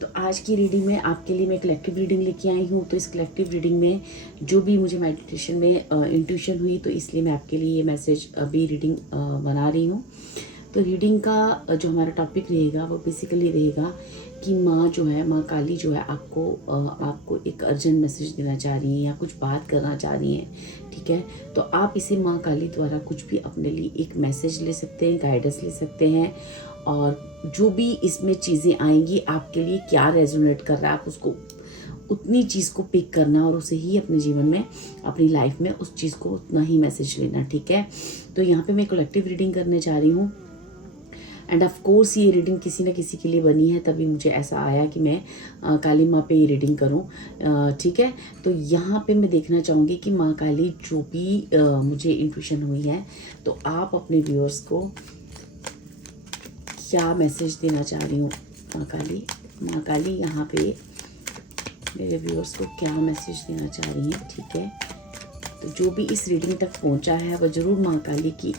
तो आज की रीडिंग में आपके लिए मैं कलेक्टिव रीडिंग लेके आई हूँ। तो इस कलेक्टिव रीडिंग में जो भी मुझे मेडिटेशन में इंट्यूशन हुई, तो इसलिए मैं आपके लिए ये मैसेज अभी रीडिंग बना रही हूँ। तो रीडिंग का जो हमारा टॉपिक रहेगा वो बेसिकली रहेगा कि माँ जो है, माँ काली जो है आपको एक अर्जेंट मैसेज देना चाह रही है या कुछ बात करना चाह रही हैं। ठीक है, तो आप इसे माँ काली द्वारा कुछ भी अपने लिए एक मैसेज ले सकते हैं, गाइडेंस ले सकते हैं। और जो भी इसमें चीज़ें आएंगी आपके लिए क्या रेजोनेट कर रहा है, आप उसको उतनी चीज़ को पिक करना और उसे ही अपने जीवन में, अपनी लाइफ में उस चीज़ को उतना ही मैसेज लेना। ठीक है, तो यहाँ पे मैं कलेक्टिव रीडिंग करने जा रही हूँ। एंड ऑफ कोर्स ये रीडिंग किसी न किसी के लिए बनी है, तभी मुझे ऐसा आया कि मैं काली माँ पे ये रीडिंग करूँ। ठीक है, तो यहाँ पे मैं देखना चाहूँगी कि माँ काली जो भी मुझे इंट्यूशन हुई है, तो आप अपने व्यूअर्स को क्या मैसेज देना चाह रही हूँ। माँ काली यहाँ पे मेरे व्यूअर्स को क्या मैसेज देना चाह रही हैं। ठीक है, तो जो भी इस रीडिंग तक पहुँचा है वह ज़रूर माँ काली की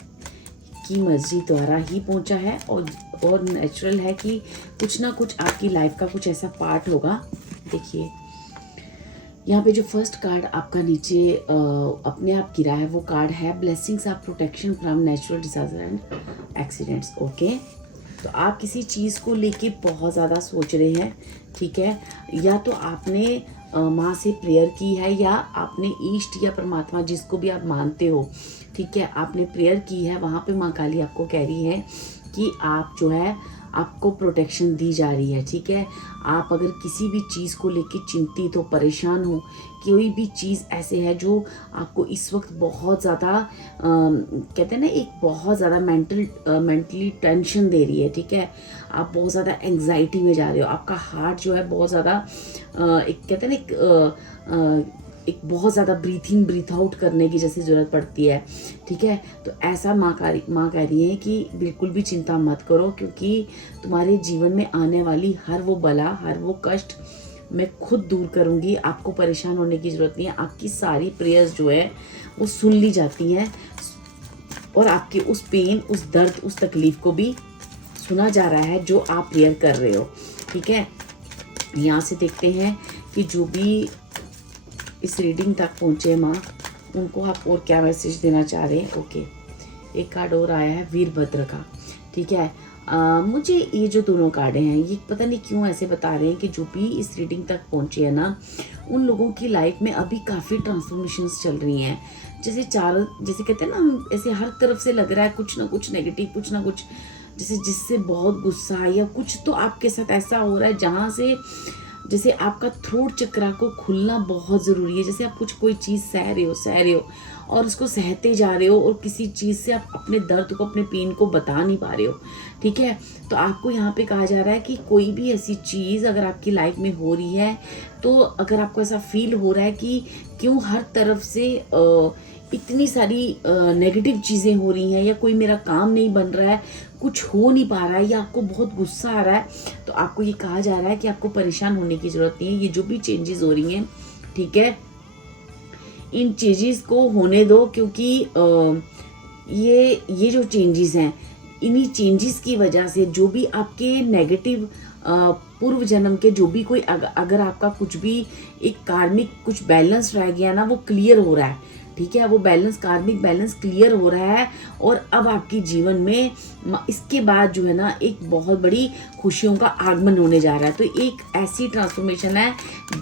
मर्जी द्वारा ही पहुंचा है। और नेचुरल है कि कुछ ना कुछ आपकी लाइफ का कुछ ऐसा पार्ट होगा। देखिए यहाँ पे जो फर्स्ट कार्ड आपका नीचे अपने आप गिरा है, वो कार्ड है blessings of protection from natural disaster and accidents. Okay, तो आप किसी चीज़ को लेके बहुत ज़्यादा सोच रहे हैं। ठीक है, या तो आपने माँ से प्रेयर की है, या आपने ईष्ट या परमात्मा जिसको भी आप मानते हो, ठीक है, आपने प्रेयर की है। वहाँ पे माँ काली आपको कह रही है कि आप जो है, आपको प्रोटेक्शन दी जा रही है। ठीक है, आप अगर किसी भी चीज़ को लेके चिंतित हो, परेशान हो, कोई भी चीज़ ऐसे है जो आपको इस वक्त बहुत ज़्यादा कहते हैं ना, एक बहुत ज़्यादा मेंटली टेंशन दे रही है। ठीक है, आप बहुत ज़्यादा एंग्जाइटी में जा रहे हो, आपका हार्ट जो है बहुत ज़्यादा एक कहते हैं ना, एक बहुत ज़्यादा ब्रीथ इन ब्रीथ आउट करने की जैसी ज़रूरत पड़ती है। ठीक है, तो ऐसा माँ कह रही है कि बिल्कुल भी चिंता मत करो, क्योंकि तुम्हारे जीवन में आने वाली हर वो बला, हर वो कष्ट मैं खुद दूर करूँगी। आपको परेशान होने की ज़रूरत नहीं है। आपकी सारी प्रेयर्स जो है वो सुन ली जाती हैं, और आपके उस पेन, उस दर्द, उस तकलीफ़ को भी सुना जा रहा है जो आप प्रेयर कर रहे हो। ठीक है, यहाँ से देखते हैं कि जो भी इस रीडिंग तक पहुँचे माँ, उनको आप और क्या मैसेज देना चाह रहे हैं। ओके, एक कार्ड और आया है वीरभद्र का। ठीक है, मुझे ये जो दोनों कार्ड हैं, ये पता नहीं क्यों ऐसे बता रहे हैं कि जो भी इस रीडिंग तक पहुँचे हैं ना, उन लोगों की लाइफ में अभी काफ़ी ट्रांसफॉर्मेशंस चल रही हैं। जैसे कहते हैं ना, हम ऐसे हर तरफ से लग रहा है कुछ ना कुछ नेगेटिव, कुछ ना कुछ जैसे जिससे बहुत गुस्सा, या कुछ तो आपके साथ ऐसा हो रहा है जहाँ से जैसे आपका थ्रोट चक्रा को खुलना बहुत ज़रूरी है। जैसे आप कोई चीज़ सह रहे हो और उसको सहते जा रहे हो, और किसी चीज़ से आप अपने दर्द को, अपने पेन को बता नहीं पा रहे हो। ठीक है, तो आपको यहाँ पे कहा जा रहा है कि कोई भी ऐसी चीज़ अगर आपकी लाइफ में हो रही है, तो अगर आपको ऐसा फील हो रहा है कि क्यों हर तरफ से इतनी सारी नेगेटिव चीज़ें हो रही हैं, या कोई मेरा काम नहीं बन रहा है, कुछ हो नहीं पा रहा है, या आपको बहुत गुस्सा आ रहा है, तो आपको ये कहा जा रहा है कि आपको परेशान होने की ज़रूरत नहीं है। ये जो भी चेंजेस हो रही हैं, ठीक है, इन चेंजेस को होने दो, क्योंकि ये जो चेंजेस हैं, इन्हीं चेंजेस की वजह से जो भी आपके नेगेटिव पूर्व जन्म के जो भी कोई अगर आपका कुछ भी एक कार्मिक कुछ बैलेंस रह गया ना, वो क्लियर हो रहा है। ठीक है, वो कार्मिक बैलेंस क्लियर हो रहा है, और अब आपके जीवन में इसके बाद जो है ना, एक बहुत बड़ी खुशियों का आगमन होने जा रहा है। तो एक ऐसी ट्रांसफॉर्मेशन है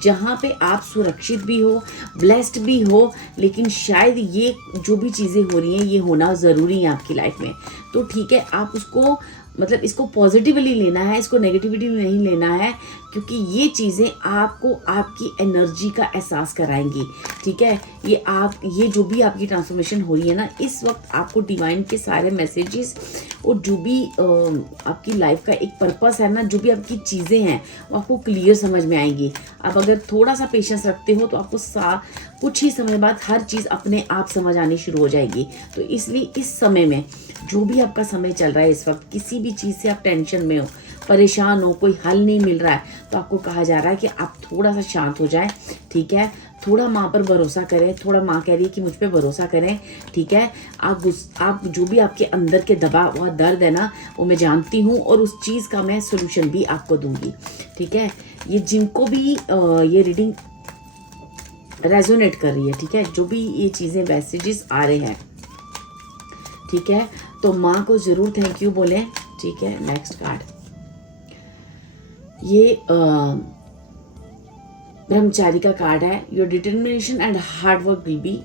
जहाँ पे आप सुरक्षित भी हो, ब्लेस्ड भी हो, लेकिन शायद ये जो भी चीज़ें हो रही हैं, ये होना ज़रूरी है आपकी लाइफ में। तो ठीक है, आप उसको मतलब इसको पॉजिटिवली लेना है, इसको नेगेटिविटी में नहीं लेना है, क्योंकि ये चीज़ें आपको आपकी एनर्जी का एहसास कराएंगी। ठीक है, ये जो भी आपकी ट्रांसफॉर्मेशन हो रही है ना, इस वक्त आपको डिवाइन के सारे मैसेजेस, और जो भी आपकी लाइफ का एक पर्पस है ना, जो भी आपकी चीज़ें हैं, वो आपको क्लियर समझ में आएंगी। अब अगर थोड़ा सा पेशेंस रखते हो, तो आपको कुछ ही समय बाद हर चीज़ अपने आप समझ आनी शुरू हो जाएगी। तो इसलिए इस समय में, जो भी आपका समय चल रहा है इस वक्त, किसी भी चीज़ से आप टेंशन में हो, परेशान हो, कोई हल नहीं मिल रहा है, तो आपको कहा जा रहा है कि आप थोड़ा सा शांत हो जाएं, ठीक है। थोड़ा माँ पर भरोसा करें, थोड़ा माँ कह रही है कि मुझ पे भरोसा करें, ठीक है। आप जो भी आपके अंदर के दबा हुआ दर्द है ना, वो मैं जानती हूँ और उस चीज़ का मैं सोल्यूशन भी आपको दूंगी, ठीक है। ये जिनको भी ये रीडिंग रेजोनेट कर रही है, ठीक है, जो भी ये चीज़ें मैसेजेस आ रहे हैं, ठीक है, तो माँ को ज़रूर थैंक यू बोलें, ठीक है। नेक्स्ट कार्ड, ये ब्रह्मचारी का कार्ड है। Your determination and hard work will be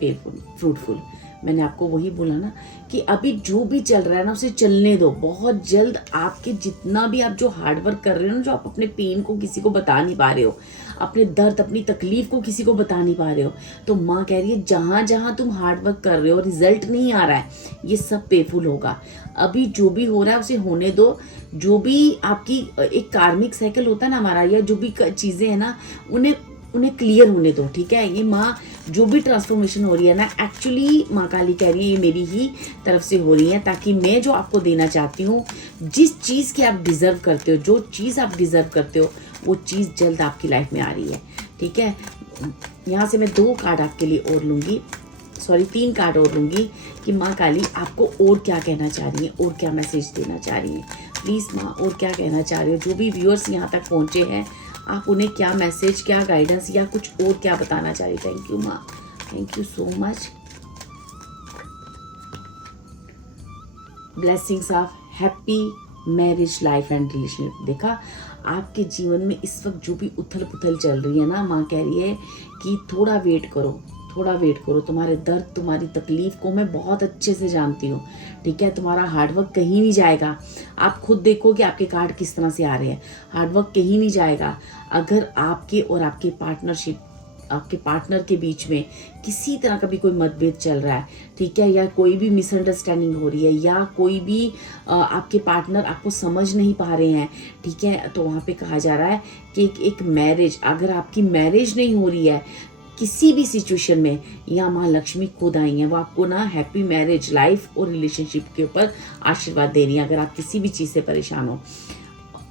पेफुल फ्रूटफुल। मैंने आपको वही बोला ना कि अभी जो भी चल रहा है ना उसे चलने दो। बहुत जल्द आपके जितना भी आप जो हार्ड वर्क कर रहे हो ना, जो आप अपने पेन को किसी को बता नहीं पा रहे हो, अपने दर्द अपनी तकलीफ को किसी को बता नहीं पा रहे हो, तो माँ कह रही है जहाँ जहाँ तुम हार्ड वर्क कर रहे हो रिजल्ट नहीं आ रहा है, ये सब पेफुल होगा। अभी जो भी हो रहा है उसे होने दो। जो भी आपकी एक कार्मिक साइकिल होता है ना हमारा, या जो भी चीज़ें हैं ना उन्हें क्लियर होने दो, ठीक है। ये माँ जो भी ट्रांसफॉर्मेशन हो रही है ना, एक्चुअली माँ काली कह रही है ये मेरी ही तरफ से हो रही है, ताकि मैं जो आपको देना चाहती हूँ, जिस चीज़ की आप डिज़र्व करते हो, जो चीज़ आप डिज़र्व करते हो, वो चीज़ जल्द आपकी लाइफ में आ रही है, ठीक है। यहाँ से मैं 2 कार्ड आपके लिए और लूँगी, सॉरी 3 कार्ड और लूँगी कि माँ काली आपको और क्या कहना चाह रही है, और क्या मैसेज देना चाह रही है। प्लीज़ माँ और क्या कहना चाह रही हो। जो भी व्यूअर्स यहाँ तक पहुँचे हैं, आप उन्हें क्या मैसेज, क्या गाइडेंस या कुछ और क्या बताना चाह रही। थैंक यू माँ, thank you so much. Blessings of happy marriage life and relationship. देखा, आपके जीवन में इस वक्त जो भी उथल पुथल चल रही है ना, माँ कह रही है कि थोड़ा वेट करो, थोड़ा वेट करो। तुम्हारे दर्द, तुम्हारी तकलीफ को मैं बहुत अच्छे से जानती हूँ, ठीक है। तुम्हारा हार्डवर्क कहीं नहीं जाएगा। आप खुद देखो कि आपके कार्ड किस तरह से आ रहे हैं। हार्डवर्क कहीं नहीं जाएगा। अगर आपके और आपके पार्टनर के बीच में किसी तरह का भी कोई मतभेद चल रहा है, ठीक है, या कोई भी मिसअंडरस्टैंडिंग हो रही है, या कोई भी आपके पार्टनर आपको समझ नहीं पा रहे हैं, ठीक है, तो वहाँ पे कहा जा रहा है कि एक मैरिज, अगर आपकी मैरिज नहीं हो रही है किसी भी सिचुएशन में, यहाँ माँ लक्ष्मी खुद आई हैं, वो आपको ना हैप्पी मैरिज लाइफ और रिलेशनशिप के ऊपर आशीर्वाद दे रही हैं। अगर आप किसी भी चीज़ से परेशान हो,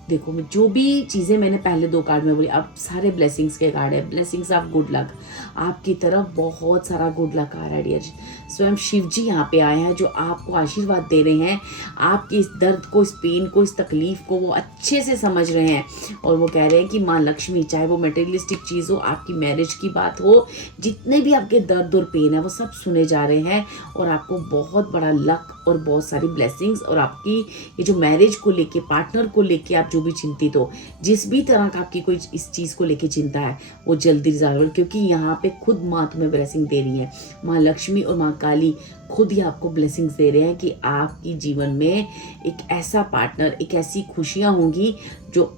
देखो जो भी चीज़ें मैंने पहले 2 कार्ड में बोली, अब सारे ब्लेसिंग्स के कार्ड है। ब्लेसिंग्स ऑफ गुड लक, आपकी तरफ बहुत सारा गुड लक आ रहा है डियर। स्वयं शिव जी यहाँ पे आए हैं, जो आपको आशीर्वाद दे रहे हैं। आपके इस दर्द को, इस पेन को, इस तकलीफ को वो अच्छे से समझ रहे हैं, और वो कह रहे हैं कि माँ लक्ष्मी, चाहे वो मटेरियलिस्टिक चीज़ हो, आपकी मैरिज की बात हो, जितने भी आपके दर्द और पेन है वो सब सुने जा रहे हैं, और आपको बहुत बड़ा लक और बहुत सारी ब्लेसिंग्स, और आपकी ये जो मैरिज को लेके, पार्टनर को लेके आप जो भी चिंतित हो, जिस भी तरह का आपकी कोई इस चीज़ को लेके चिंता है, वो जल्दी रिजॉल्व, क्योंकि यहाँ पे खुद माँ तुम्हें ब्लेसिंग दे रही है। माँ लक्ष्मी और माँ काली खुद ही आपको ब्लेसिंग्स दे रहे हैं कि आपकी जीवन में एक ऐसा पार्टनर, एक ऐसी खुशियाँ होंगी जो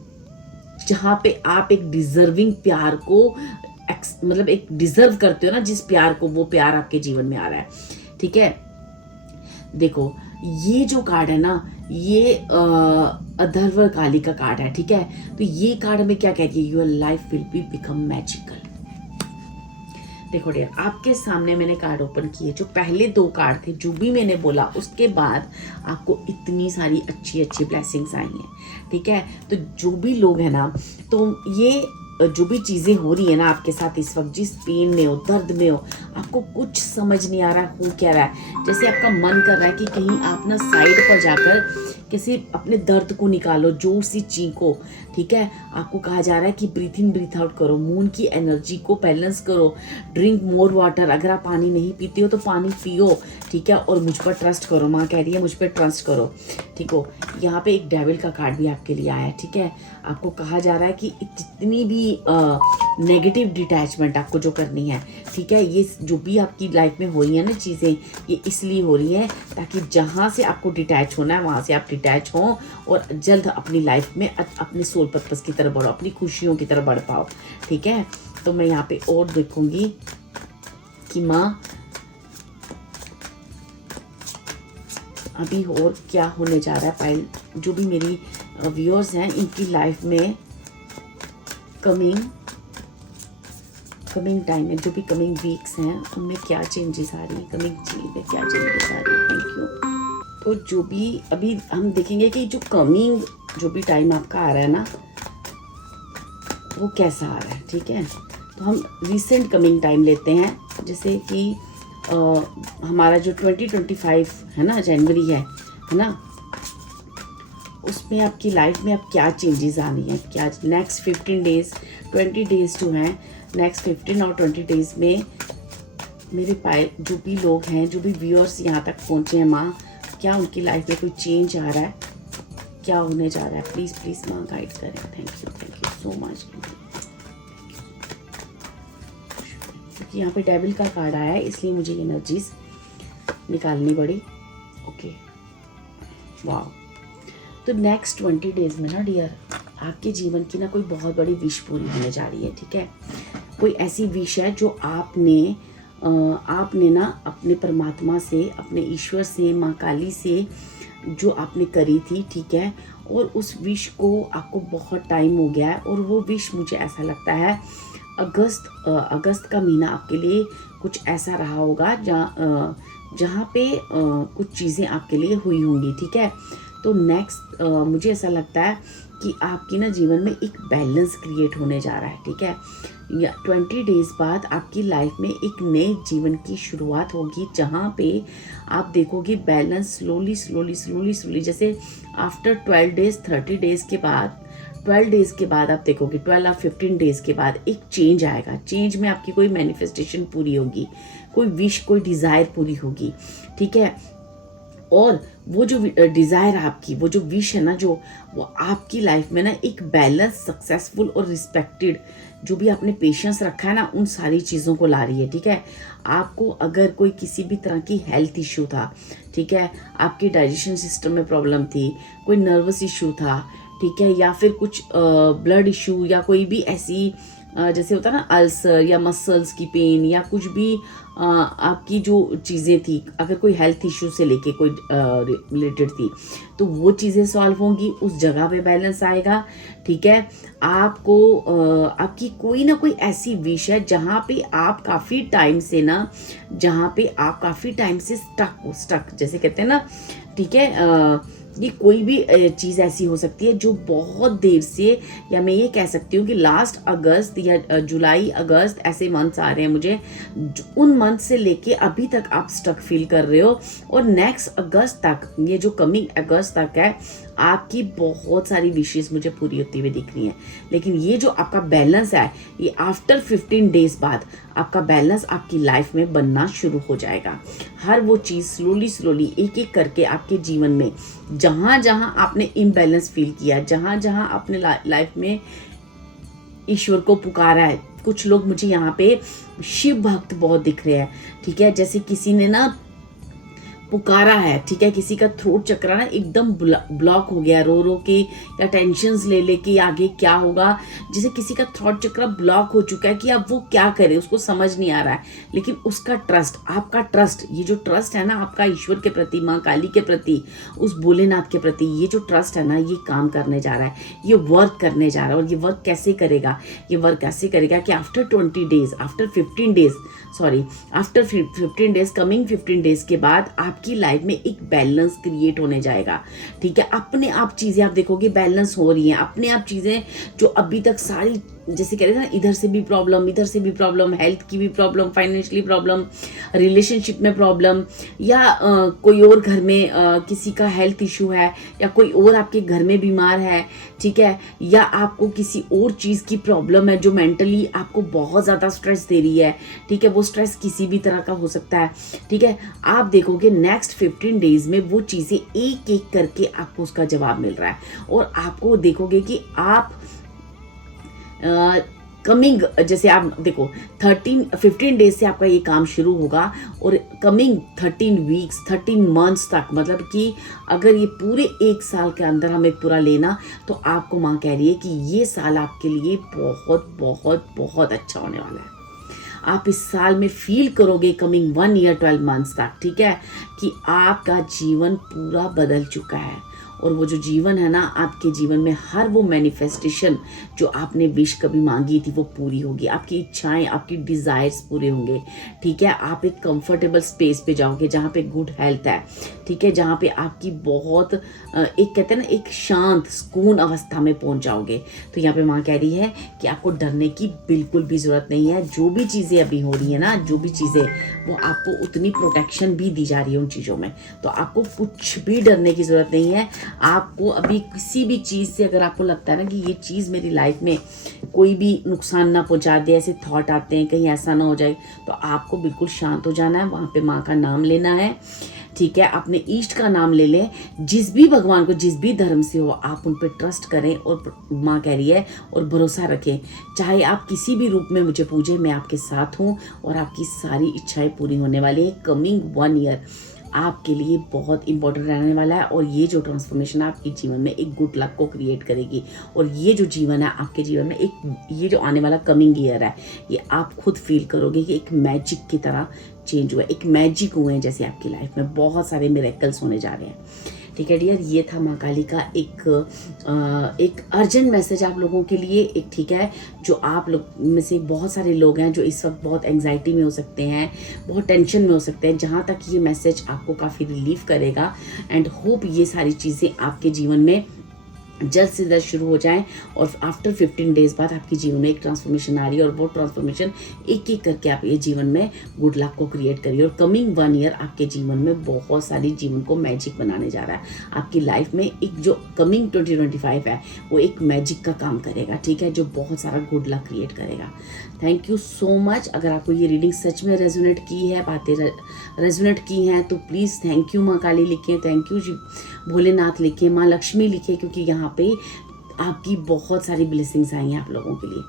जहाँ पे आप एक डिजर्विंग प्यार को, मतलब एक डिजर्व करते हो ना जिस प्यार को, वो प्यार आपके जीवन में आ रहा है, ठीक है। देखो ये जो कार्ड है ना, ये अधर्व काली का कार्ड है, ठीक है। तो ये कार्ड में क्या कहती है, your life will be become magical. देखो डियर, आपके सामने मैंने कार्ड ओपन किए, जो पहले 2 कार्ड थे, जो भी मैंने बोला उसके बाद आपको इतनी सारी अच्छी अच्छी ब्लेसिंग्स आई हैं, ठीक है। तो जो भी लोग हैं ना, तो ये जो भी चीज़ें हो रही है ना आपके साथ इस वक्त, जिस पेन में हो, दर्द में हो, आपको कुछ समझ नहीं आ रहा है हो क्या रहा है, जैसे आपका मन कर रहा है कि कहीं आप ना साइड पर जाकर किसी अपने दर्द को निकालो, जोर से चीखो, ठीक है। आपको कहा जा रहा है कि ब्रीथ इन ब्रीथ आउट करो, मून की एनर्जी को बैलेंस करो, ड्रिंक मोर वाटर, अगर आप पानी नहीं पीते हो तो पानी पियो, ठीक है, और मुझ पर ट्रस्ट करो। माँ कह रही है मुझ पर ट्रस्ट करो, ठीक हो। यहाँ पे एक डेविल का कार्ड भी आपके लिए आया है, ठीक है। आपको कहा जा रहा है कि जितनी भी नेगेटिव डिटैचमेंट आपको जो करनी है, ठीक है, ये जो भी आपकी लाइफ में हो रही है ना चीज़ें, ये इसलिए हो रही है ताकि जहाँ से आपको डिटैच होना है वहाँ से आप डिटैच हो, और जल्द अपनी लाइफ में अपने सोल पर्पस की तरफ बढ़ो, अपनी खुशियों की तरफ बढ़ पाओ, ठीक है। तो मैं यहाँ पे और देखूंगी कि माँ अभी और क्या होने जा रहा है। फाइल जो भी मेरी व्यूअर्स हैं, इनकी लाइफ में कमिंग टाइम में, जो भी कमिंग वीक्स हैं, उनमें क्या चेंजेस आ रही है, कमिंग चीज में क्या चेंजेस आ रही है। Thank you. तो जो भी अभी हम देखेंगे कि जो कमिंग जो भी टाइम आपका आ रहा है ना वो कैसा आ रहा है, ठीक है। तो हम रिसेंट कमिंग टाइम लेते हैं, जैसे कि हमारा जो 2025 है ना, जनवरी है ना, उसमें आपकी लाइफ में अब क्या चेंजेस आनी है, क्या नेक्स्ट 15 डेज 20 डेज जो हैं, नेक्स्ट 15 और 20 डेज में मेरे पाए जो भी लोग हैं, जो भी व्यूअर्स यहाँ तक पहुँचे हैं माँ, क्या उनकी लाइफ में कोई चेंज आ रहा है, क्या होने जा रहा है, प्लीज़ प्लीज़ माँ गाइड करें। Thank you so much. क्योंकि यहाँ पे डेविल का कार्ड आया है इसलिए मुझे ये एनर्जीज निकालनी पड़ी। ओके, वाह। तो नेक्स्ट 20 डेज में ना डियर, आपके जीवन की ना कोई बहुत बड़ी विश पूरी होने जा रही है, ठीक है। कोई ऐसी विश है जो आपने ना अपने परमात्मा से, अपने ईश्वर से, माँ काली से जो आपने करी थी, ठीक है। और उस विश को आपको बहुत टाइम हो गया है, और वो विश मुझे ऐसा लगता है अगस्त का महीना आपके लिए कुछ ऐसा रहा होगा जहाँ पे कुछ चीज़ें आपके लिए हुई होंगी, ठीक है। तो नेक्स्ट मुझे ऐसा लगता है कि आपकी ना जीवन में एक बैलेंस क्रिएट होने जा रहा है, ठीक है। या 20 डेज बाद आपकी लाइफ में एक नए जीवन की शुरुआत होगी, जहाँ पे आप देखोगे बैलेंस स्लोली, जैसे आफ्टर 12 डेज 30 डेज के बाद 12 डेज के बाद आप देखोगे 12 और 15 डेज के बाद एक चेंज आएगा। चेंज में आपकी कोई मैनिफेस्टेशन पूरी होगी, कोई विश, कोई डिज़ायर पूरी होगी, ठीक है। और वो जो डिज़ायर आपकी, वो जो विश है ना, जो वो आपकी लाइफ में ना एक बैलेंस, सक्सेसफुल और रिस्पेक्टेड, जो भी आपने पेशेंस रखा है ना, उन सारी चीज़ों को ला रही है, ठीक है। आपको अगर कोई किसी भी तरह की हेल्थ इशू था, ठीक है, आपके डाइजेशन सिस्टम में प्रॉब्लम थी, कोई नर्वस इशू था, ठीक है, या फिर कुछ ब्लड इशू, या कोई भी ऐसी जैसे होता है ना अल्सर या मसल्स की पेन, या कुछ भी आपकी जो चीज़ें थी, अगर कोई हेल्थ इशू से लेके कोई रिलेटेड थी, तो वो चीज़ें सॉल्व होंगी, उस जगह पे बैलेंस आएगा, ठीक है। आपको आपकी कोई ना कोई ऐसी विश है जहाँ पे आप काफ़ी टाइम से ना, जहाँ पे आप काफ़ी टाइम से स्टक जैसे कहते हैं ना, ठीक है। ये कोई भी चीज़ ऐसी हो सकती है जो बहुत देर से, या मैं ये कह सकती हूँ कि लास्ट अगस्त या जुलाई अगस्त ऐसे मंथ्स आ रहे हैं मुझे, उन मंथ से लेके अभी तक आप स्टक फील कर रहे हो, और नेक्स्ट अगस्त तक, ये जो कमिंग अगस्त तक है, आपकी बहुत सारी विशेष मुझे पूरी होती हुई दिख रही हैं। लेकिन ये जो आपका बैलेंस है, ये आफ्टर 15 डेज बाद आपका बैलेंस आपकी लाइफ में बनना शुरू हो जाएगा। हर वो चीज़ स्लोली एक एक करके आपके जीवन में, जहाँ जहाँ आपने इम्बैलेंस फील किया, जहाँ जहाँ आपने लाइफ में ईश्वर को पुकारा है, कुछ लोग मुझे यहाँ पे शिव भक्त बहुत दिख रहे हैं, ठीक है। जैसे किसी ने ना पुकारा है, ठीक है, किसी का थ्रोट चक्र ना एकदम ब्लॉक हो गया, रो के या टेंशन्स ले के आगे क्या होगा, जैसे किसी का थ्रोट चक्र ब्लॉक हो चुका है कि अब वो क्या करे, उसको समझ नहीं आ रहा है। लेकिन उसका ट्रस्ट, आपका ट्रस्ट, ये जो ट्रस्ट है ना आपका ईश्वर के प्रति, माँ काली के प्रति, उस भोलेनाथ के प्रति, ये जो ट्रस्ट है ना, ये काम करने जा रहा है, ये वर्क करने जा रहा है। और ये वर्क कैसे करेगा, ये वर्क कैसे करेगा कि after 20 days, after 15 days, after 15 days, coming 15 days के बाद आपकी लाइफ में एक बैलेंस क्रिएट होने जाएगा, ठीक है। अपने आप चीज़ें आप देखोगे बैलेंस हो रही हैं, अपने आप चीज़ें जो अभी तक सारी, जैसे कह रहे थे ना, इधर से भी प्रॉब्लम, हेल्थ की भी प्रॉब्लम, फाइनेंशियली प्रॉब्लम, रिलेशनशिप में प्रॉब्लम, या कोई और घर में किसी का हेल्थ इशू है, या कोई और आपके घर में बीमार है, ठीक है, या आपको किसी और चीज़ की प्रॉब्लम है जो मेंटली आपको बहुत ज़्यादा स्ट्रेस दे रही है, ठीक है। वो स्ट्रेस किसी भी तरह का हो सकता है, ठीक है। आप देखोगे नेक्स्ट 15 डेज में वो चीज़ें एक एक करके आपको उसका जवाब मिल रहा है, और आपको देखोगे कि आप कमिंग, जैसे आप देखो 15 डेज से आपका ये काम शुरू होगा, और कमिंग 13 वीक्स 13 मंथ्स तक, मतलब कि अगर ये पूरे एक साल के अंदर हमें पूरा लेना, तो आपको माँ कह रही है कि ये साल आपके लिए बहुत बहुत बहुत अच्छा होने वाला है। आप इस साल में फील करोगे कमिंग 1 ईयर 12 मंथ्स तक, ठीक है, कि आपका जीवन पूरा बदल चुका है, और वो जो जीवन है ना आपके जीवन में, हर वो मैनिफेस्टेशन जो आपने विश कभी मांगी थी वो पूरी होगी, आपकी इच्छाएं, आपकी डिज़ायर्स पूरे होंगे, ठीक है। आप एक कंफर्टेबल स्पेस पे जाओगे जहाँ पे गुड हेल्थ है, ठीक है, जहाँ पे आपकी बहुत एक कहते हैं ना एक शांत सुकून अवस्था में पहुँच जाओगे। तो यहाँ पे माँ कह रही है कि आपको डरने की बिल्कुल भी ज़रूरत नहीं है। जो भी चीज़ें अभी हो रही है ना, जो भी चीज़ें, वो आपको उतनी प्रोटेक्शन भी दी जा रही है उन चीज़ों में, तो आपको कुछ भी डरने की ज़रूरत नहीं है। आपको अभी किसी भी चीज़ से अगर आपको लगता है ना कि ये चीज़ मेरी लाइफ में कोई भी नुकसान ना पहुंचा दे, ऐसे थॉट आते हैं कहीं ऐसा ना हो जाए, तो आपको बिल्कुल शांत हो जाना है, वहाँ पे माँ का नाम लेना है, ठीक है। अपने ईष्ट का नाम ले लें, जिस भी भगवान को, जिस भी धर्म से हो, आप उन पर ट्रस्ट करें और माँ कह रही है और भरोसा रखें। चाहे आप किसी भी रूप में मुझे पूजें, मैं आपके साथ हूँ और आपकी सारी इच्छाएं पूरी होने वाली है। कमिंग 1 ईयर आपके लिए बहुत इंपॉर्टेंट रहने वाला है और ये जो ट्रांसफॉर्मेशन है आपके जीवन में एक गुड लक को क्रिएट करेगी। और ये जो जीवन है आपके जीवन में, एक ये जो आने वाला कमिंग ईयर है, ये आप खुद फील करोगे कि एक मैजिक की तरह चेंज हुआ है, एक मैजिक हुए हैं जैसे आपकी लाइफ में बहुत सारे मिरेकल्स होने जा रहे हैं, ठीक है डियर। ये था माँ काली का एक अर्जेंट मैसेज आप लोगों के लिए, एक, ठीक है। जो आप लोग में से बहुत सारे लोग हैं जो इस वक्त बहुत एंग्जाइटी में हो सकते हैं, बहुत टेंशन में हो सकते हैं, जहाँ तक ये मैसेज आपको काफ़ी रिलीफ करेगा। एंड होप ये सारी चीज़ें आपके जीवन में जल्द से जल्द शुरू हो जाएं और आफ्टर 15 डेज बाद आपके जीवन में एक ट्रांसफॉर्मेशन आ रही है और वो ट्रांसफॉर्मेशन एक एक करके आप ये जीवन में गुड लक को क्रिएट करिए। और कमिंग 1 ईयर आपके जीवन में बहुत सारी जीवन को मैजिक बनाने जा रहा है। आपकी लाइफ में एक जो कमिंग 2025 है वो एक मैजिक का काम करेगा, ठीक है, जो बहुत सारा गुड लक क्रिएट करेगा। Thank you so much. अगर आपको ये रीडिंग सच में रेजोनेट की है, बातें रेजोनेट की हैं, तो प्लीज़ थैंक यू माँ काली लिखें, थैंक यू भोलेनाथ लिखे, माँ लक्ष्मी लिखे, क्योंकि यहाँ पे आपकी बहुत सारी ब्लेसिंग्स आई हैं आप लोगों के लिए,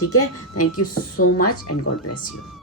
ठीक है। Thank you so much and God bless you.